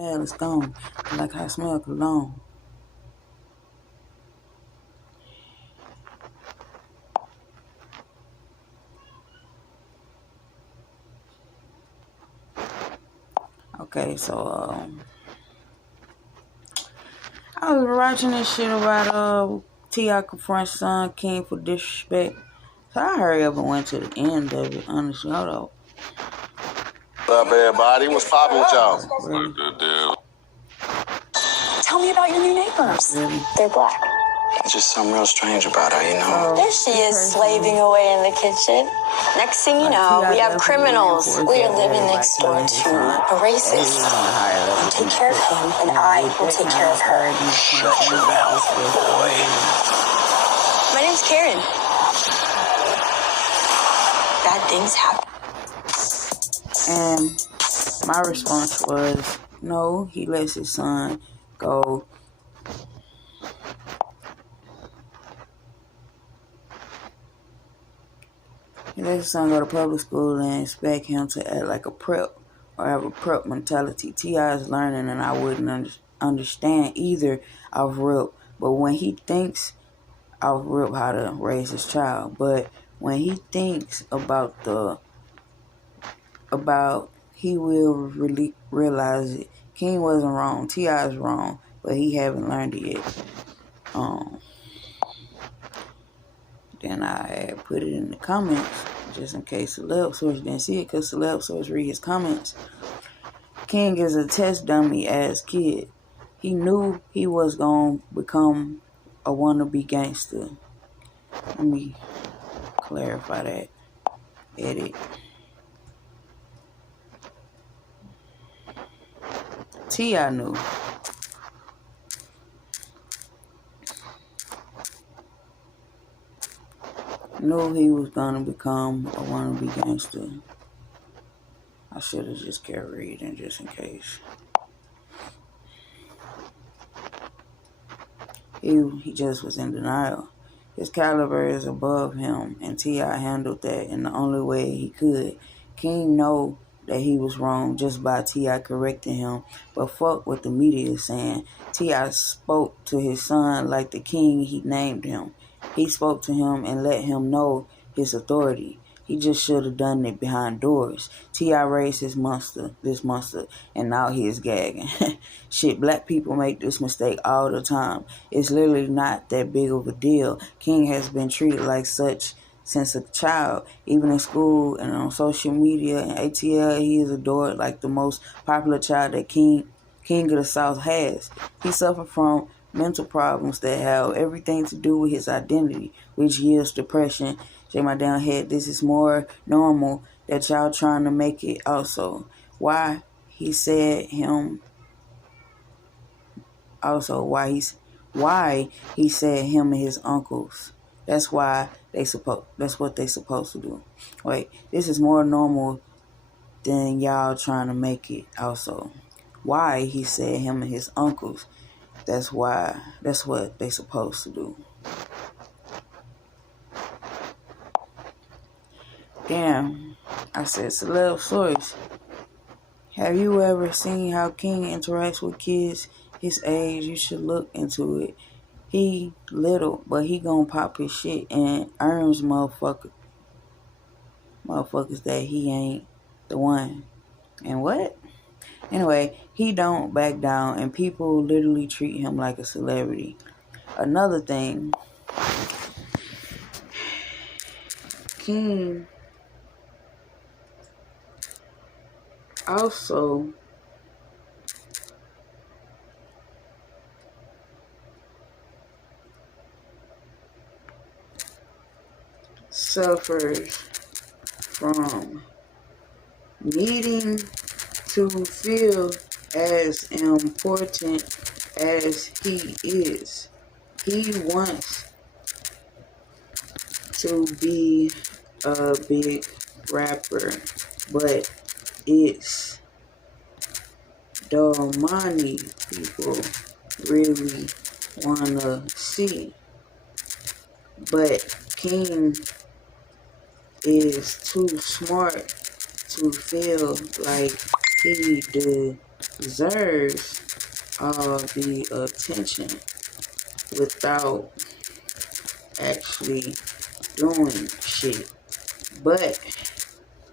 smell is gone. I like how I smell cologne. Okay, so I was watching this shit about T.I. confronts son King for disrespect. So I hurry up and went to the end of it. Honestly, hold up. What's up, everybody? What's poppin' with y'all? Really? Good deal. Tell me about your new neighbors. Really? They're black. Just something real strange about her, you know? There she is, slaving away in the kitchen. Next thing you know, we have criminals. We are living next door to a racist. You take care of him, and I will take care of her. Shut your mouth, boy. My name's Karen. Bad things happen. And my response was, no, he lets his son go. He lets his son go to public school and expect him to act like a prep or have a prep mentality. T.I. is learning, and I wouldn't understand either of Rip. But when he thinks of Rip how to raise his child, but when he thinks about he will really realize it. King wasn't wrong. T.I. is wrong, but he haven't learned it yet. Then I had put it in the comments just in case Celeb Source didn't see it, because Celeb Source read his comments. King is a test dummy ass kid. He knew he was gonna become a wannabe gangster. Let me clarify that. Edit. T.I. knew he was gonna become a wannabe gangster. I should have just kept reading just in case. He just was in denial. His caliber is above him, and T.I. handled that in the only way he could. King know that he was wrong just by T.I. correcting him, but fuck what the media is saying. T.I. spoke to his son like the king he named him. He spoke to him and let him know his authority. He just should have done it behind doors. T.I. raised this monster, and now he is gagging. Shit, black people make this mistake all the time. It's literally not that big of a deal. King has been treated like such since a child. Even in school and on social media and ATL, he is adored like the most popular child that King of the South has. He suffered from mental problems that have everything to do with his identity, which yields depression. Shake my down head, this is more normal that y'all trying to make it also. Why he said him and his uncles. That's what they supposed to do. Wait, this is more normal than y'all trying to make it also. Why he said him and his uncles. That's what they supposed to do. Damn, I said Celeb Source. Have you ever seen how King interacts with kids his age? You should look into it. He little, but he gonna pop his shit and earns motherfuckers that he ain't the one. And what? Anyway, he don't back down, and people literally treat him like a celebrity. Another thing, King also suffers from needing to feel as important as he is. He wants to be a big rapper, but it's the money people really wanna see. But King is too smart to feel like he deserves all the attention without actually doing shit. But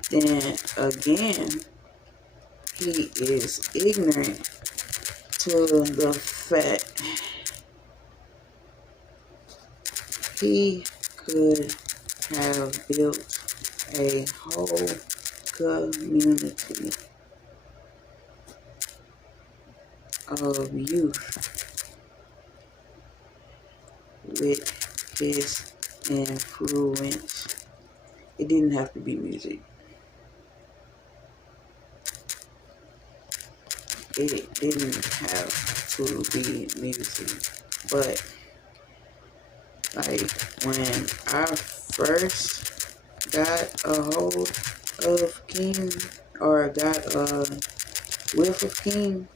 then again, he is ignorant to the fact he could have built a whole community of youth with his influence. It didn't have to be music. It didn't have to be music. But like when I first got a hold of King, or got a whiff of King,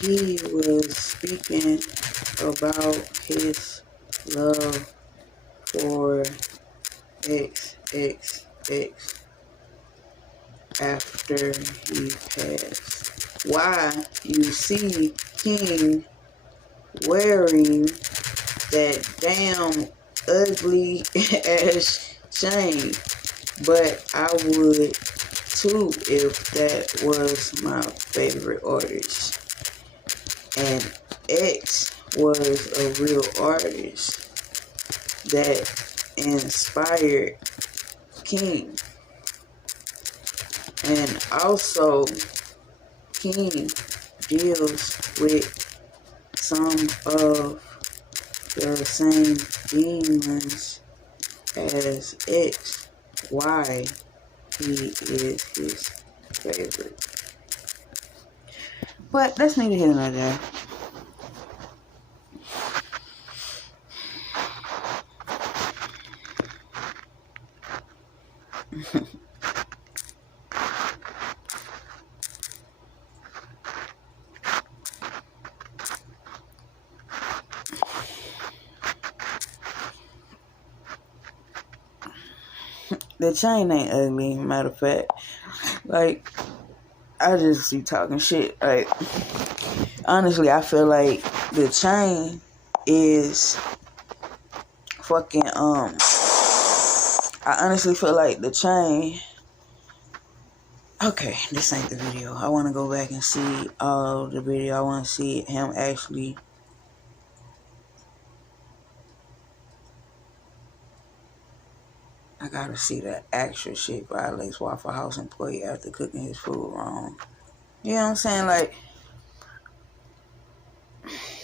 he was speaking about his love for XXX after he passed. Why you see King wearing that damn ugly ass chain, but I would too if that was my favorite artist. And X was a real artist that inspired King. And also, King deals with some of the same demons as X. Why he is his favorite. But that's neither here nor there. The chain ain't ugly, matter of fact. Like, I just be talking shit. Like, honestly, I feel like the chain is fucking, I honestly feel like the chain... Okay, this ain't the video. I want to go back and see all the video. I want to see him actually... I gotta see that actual shit violates Waffle House employee after cooking his food wrong. You know what I'm saying? Like,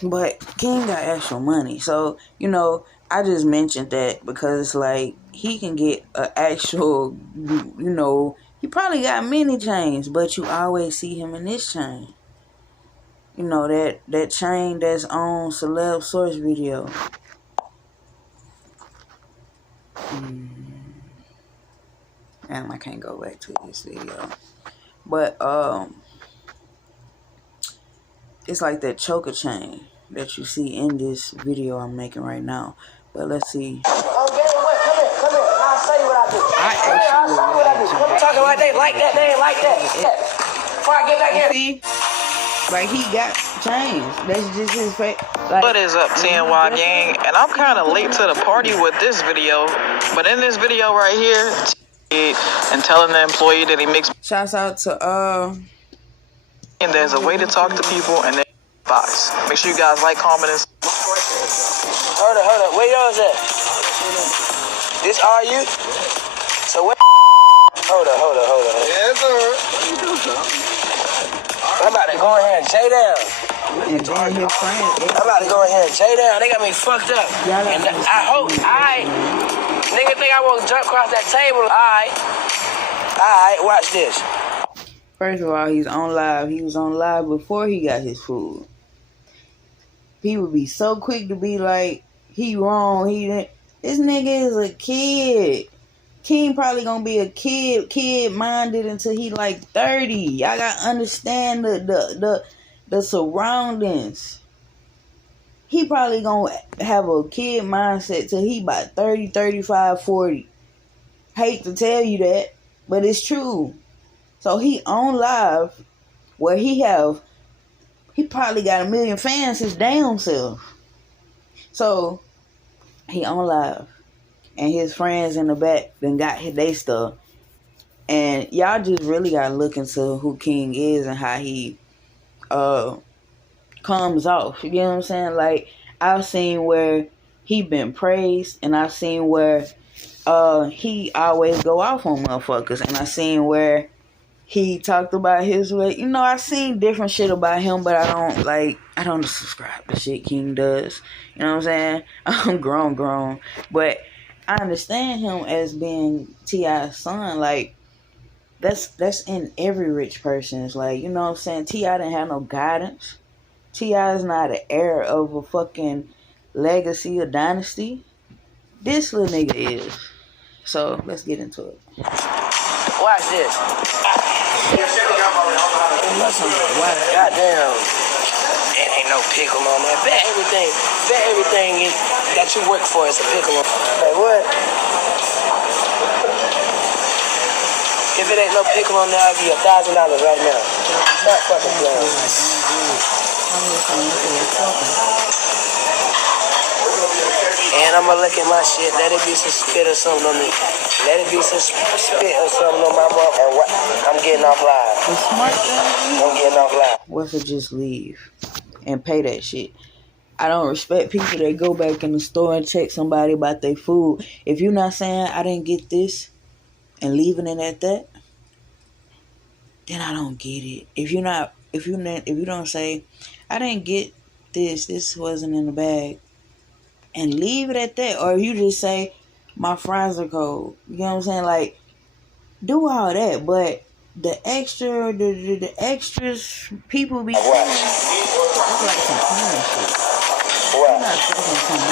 but King got actual money. So, you know, I just mentioned that because it's like he can get an actual, you know, he probably got many chains, but you always see him in this chain. You know, that chain that's on Celeb Source video. And I can't go back to this video. But, it's like that choker chain that you see in this video I'm making right now. But let's see. Come here. I'll show you what I do. I'll show you what I do. I'm talking like they like that. They ain't like that. Before I get back here. See? Like, he got chains. That's just his face. Like, what is up, TNY gang? And I'm kind of late to the party with this video. But in this video right here, and telling the employee that he makes... Shouts out to, And there's a way to talk to people and then box. Make sure you guys like, comment, and... Hold up. Where yours at? This are you? So where? Hold up. Yes, sir. I'm about to go in here and J down. and then his friends. I'm about to go in here and J down. They got me fucked up. And I hope nigga think I won't jump across that table. Alright, watch this. First of all, he's on live. He was on live before he got his food. He would be so quick to be like, he wrong. This nigga is a kid. King probably gonna be a kid-minded until he like 30. Y'all gotta understand the surroundings. He probably gonna have a kid mindset till he about 30, 35, 40. Hate to tell you that, but it's true. So he on live where he probably got 1 million fans his damn self. So he on live and his friends in the back then got they stuff. And y'all just really gotta look into who King is and how he comes off. You get what I'm saying? Like, I've seen where he been praised, and I've seen where he always go off on motherfuckers, and I've seen where he talked about his way. You know, I've seen different shit about him, but I don't subscribe to shit King does. You know what I'm saying? I'm grown, but I understand him as being T.I.'s son. Like, that's in every rich person's, like, you know what I'm saying? T.I. didn't have no guidance. T.I. is not an heir of a fucking legacy or dynasty. This little nigga is. So let's get into it. Watch this. Goddamn. It ain't no pickle on that. Bet everything that you work for is a pickle on. Like what? If it ain't no pickle on there, I'll give you $1,000 right now. Stop fucking playing. And I'ma look at my shit. Let it be some spit or something on me. Let it be some spit or something on my mouth. And I'm getting off live. The smart thing I'm getting off live. was to just leave and pay that shit. I don't respect people that go back in the store and check somebody about their food. If you're not saying I didn't get this and leaving it at that, then I don't get it. If you don't say I didn't get this wasn't in the bag, and leave it at that, or you just say my fries are cold. You know what I'm saying? Like, do all that, but the extras people be saying, that's like some common shit. You're not talking something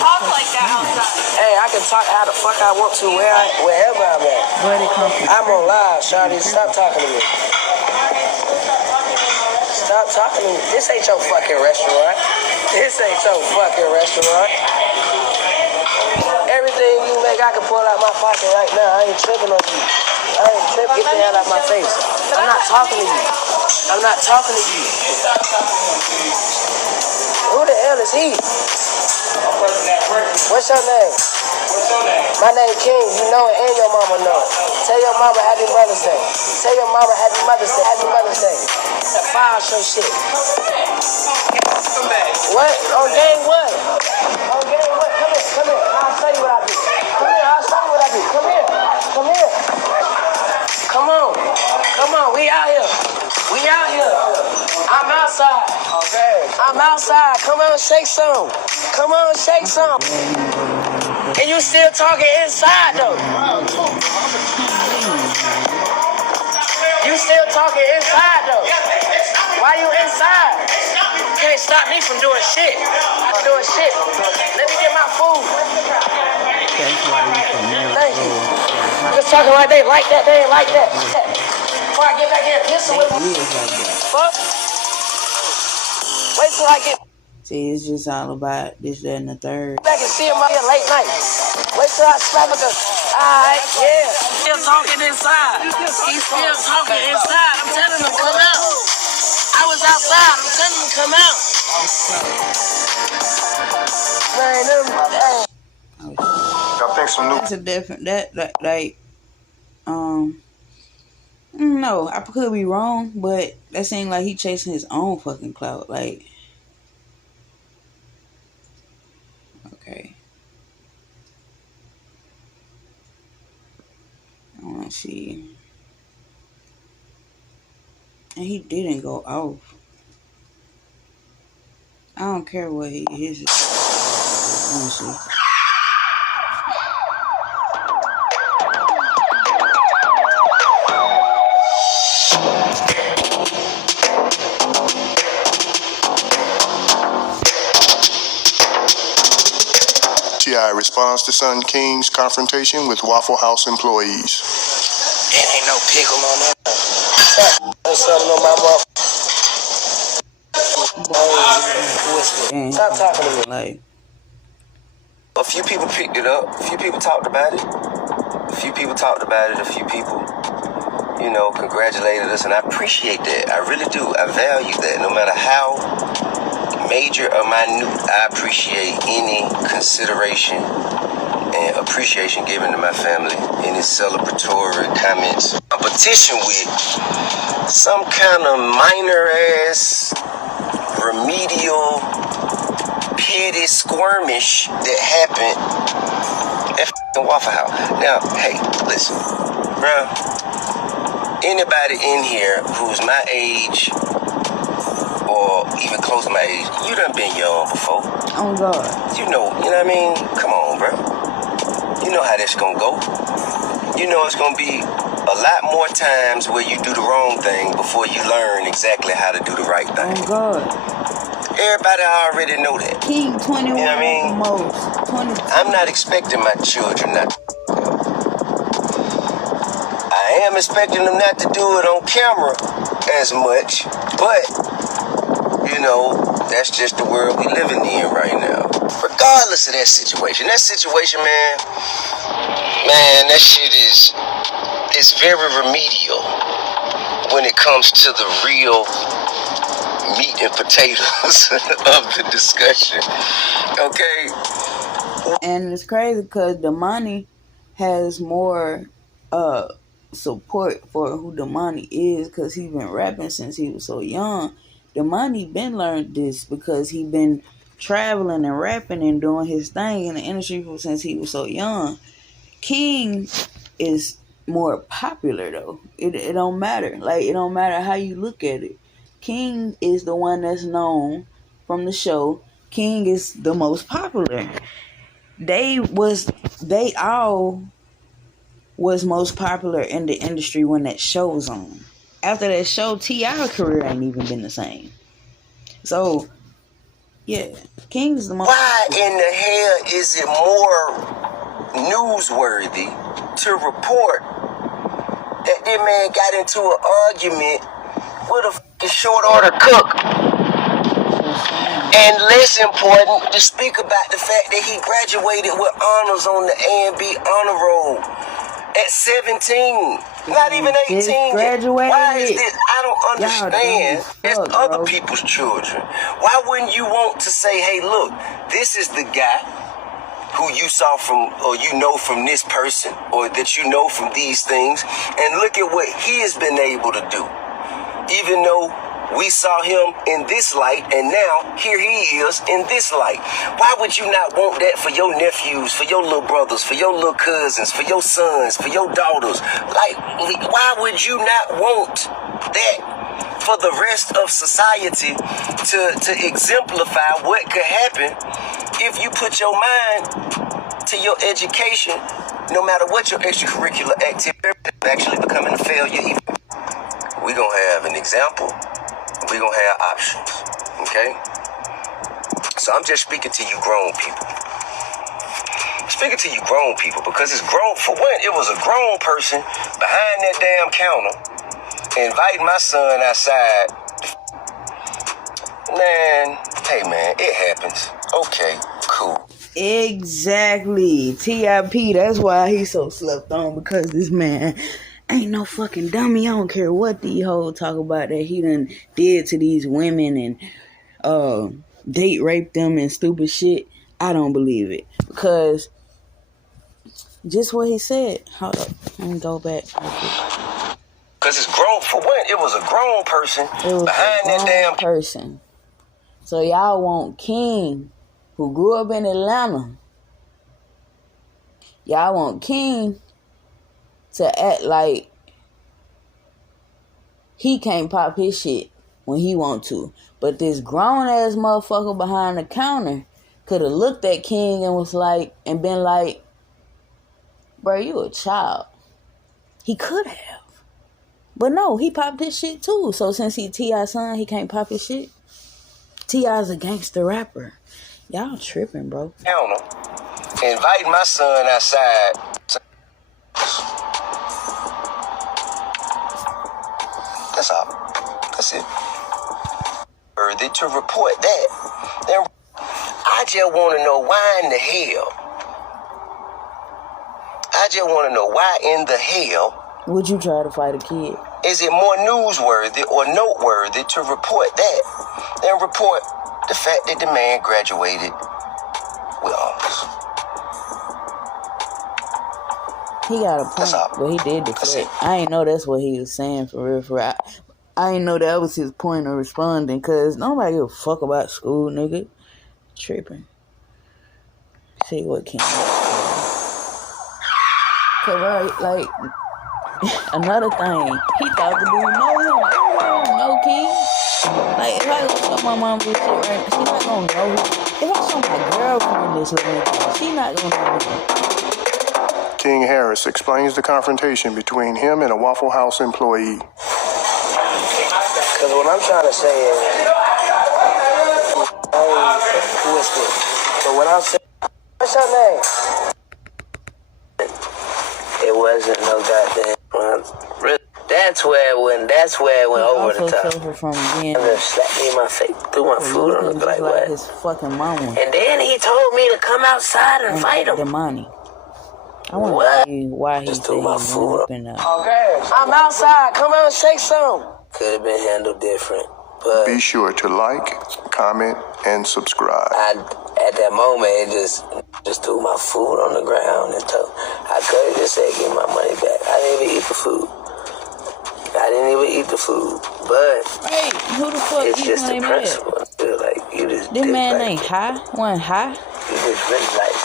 Talk like that outside. Hey, I can talk how the fuck I want to wherever I'm at. but it comes from I'm on live, Shawty. Stop talking to me. Stop talking to me. This ain't your fucking restaurant. This ain't your fucking restaurant. Everything you make, I can pull out my pocket right now. I ain't tripping on you. I ain't tripping. Get the hell out my face. I'm not talking to you. I'm not talking to you. Who the hell is he? What's your name? My name King. You know it and your mama know it. Tell your mama Happy Mother's Day. Tell your mama Happy Mother's Day. Happy Mother's Day. File some shit. What? On game what? On game what? Come here. I'll show you what I do. I'll show you what I do. Come here. Come on. We out here. I'm outside. Okay. I'm outside. Come on, shake some. And you still talking inside though. You still talking inside though. Why you inside? You can't stop me from doing shit. Let me get my food. Thank you. Just talking like they like that, they ain't like that. Before I get back here, pissing with me. Fuck. Wait till I get. See, it's just all about this, that, and the third. Back and see him out here late night. Wait till I smack with the. Alright, yeah. Still talking inside. He's still talking inside. I'm telling him come out. I was outside. I'm telling him come out. Man, I think some new. That's a different no, I could be wrong, but that seemed like he chasing his own fucking clout. Like, okay, I want to see, and he didn't go off. I don't care what his. Let me see. T.I. responds to Son King's confrontation with Waffle House employees. it ain't no pickle on that. There's something on my mouth. Stop talking to me. Like, a few people picked it up. A few people talked about it. A few people congratulated us, and I appreciate that. I really do. I value that. No matter how major or minute, I appreciate any consideration and appreciation given to my family. Any celebratory comments. Competition with some kind of minor ass remedial petty skirmish that happened at Waffle House. Now, hey, listen, bro. Anybody in here who's my age or even close to my age, you done been young before. Oh God. You know what I mean? Come on, bro. You know how that's gonna go. You know it's gonna be a lot more times where you do the wrong thing before you learn exactly how to do the right thing. Oh God. Everybody already know that. King 21 you know what I mean? most. 22. I'm not expecting my children not. I am expecting them not to do it on camera as much, but, that's just the world we living in right now. Regardless of that situation, man, that shit is very remedial when it comes to the real meat and potatoes of the discussion, okay? And it's crazy because Damani has more support for who Damani is because he's been rapping since he was so young. Damani been learned this because he been traveling and rapping and doing his thing in the industry since he was so young. King is more popular though. It don't matter. Like, it don't matter how you look at it. King is the one that's known from the show. King is the most popular. They all was most popular in the industry when that show was on. After that show, T.I.'s career ain't even been the same. So, yeah, King's the most. Why in the hell is it more newsworthy to report that this man got into an argument with a fucking short order cook? And less important, to speak about the fact that he graduated with honors on the A&B honor roll at 17, not even 18. Why is this? I don't understand. It's other people's children. Why wouldn't you want to say, hey, look, this is the guy who you saw from, or from this person, or that from these things, and look at what he has been able to do. Even though we saw him in this light, and now here he is in this light. Why would you not want that for your nephews, for your little brothers, for your little cousins, for your sons, for your daughters? Like, why would you not want that for the rest of society to exemplify what could happen if you put your mind to your education, no matter what your extracurricular activity, actually becoming a failure? We're going to have an example. We're going to have options, okay? So I'm just speaking to you grown people. Speaking to you grown people because it's grown. For one, it was a grown person behind that damn counter inviting my son outside. Man, hey man, it happens. Okay, cool. Exactly. T.I.P. That's why he's so slept on, because this man ain't no fucking dummy. I don't care what these hoes talk about that he done did to these women and date raped them and stupid shit. I don't believe it. Because just what he said. Hold up. Let me go back. Because it's grown. For one, it was a grown person behind that damn person. So y'all want King, who grew up in Atlanta. Y'all want King to act like he can't pop his shit when he want to. But this grown ass motherfucker behind the counter could have looked at King and was like, and been like, bro, you a child. He could have. But no, he popped his shit too. So since he T.I.'s son, he can't pop his shit. T.I.'s a gangster rapper. Y'all tripping, bro. Counter, inviting my son outside. That's all. That's it. Worthy to report that. Then I just want to know why in the hell. Would you try to fight a kid? Is it more newsworthy or noteworthy to report that than report the fact that the man graduated with honors? He got a point, but he did deflect. I ain't know that's what he was saying for real. I ain't know that was his point of responding, because nobody give a fuck about school, nigga. Tripping. See what King cause like another thing, he thought the dude know him. Everybody know King. Like, if I go show my mom this shit right now, she not gonna know him. If I show my girlfriend this little nigga, she not gonna know him. King Harris explains the confrontation between him and a Waffle House employee. Because what I'm trying to say is, who is this? But what I'm saying, what's your name? It wasn't no goddamn. That's where it went over the top. From being and then slapped me in my face, threw my food on him, like what? His fucking mama. And then he told me to come outside and fight him. The money. I want to see why he threw my food up in there. Okay, I'm outside. Come out and say something. Could have been handled different, but be sure to like, comment, and subscribe. At that moment, it just threw my food on the ground and I could have just said, "Give my money back." I didn't even eat the food. But hey, who the fuck it's just the principle. I feel like you just. This man ain't high. Wasn't high. You just really like.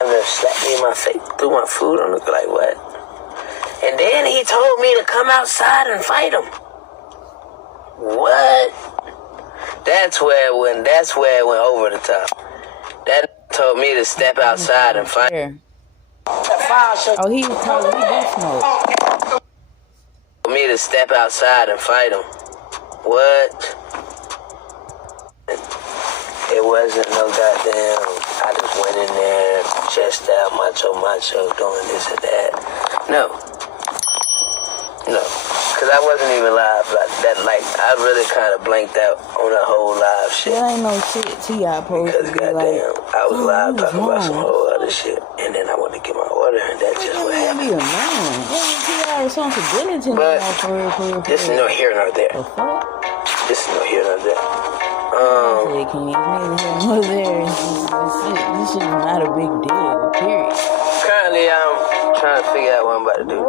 And then slapped me in my face, threw my food on the like what? And then he told me to come outside and fight him. What? That's where it went over the top. That told me to step outside and fight him. Oh, he was telling me that smoke. Told me to step outside and fight him. What? It wasn't no goddamn. I just went in there, chest out, macho, doing this and that. No. Because I wasn't even live like that. Like, I really kind of blanked out on the whole live shit. There ain't no shit T.I. posted. Because goddamn, I was live talking about some whole other shit. And then I went to get my order, and that's just what happened. T.I. responsibility. But this is no here nor there. This is no here nor there. This is not a big deal, period. Currently, I'm trying to figure out what I'm about to do.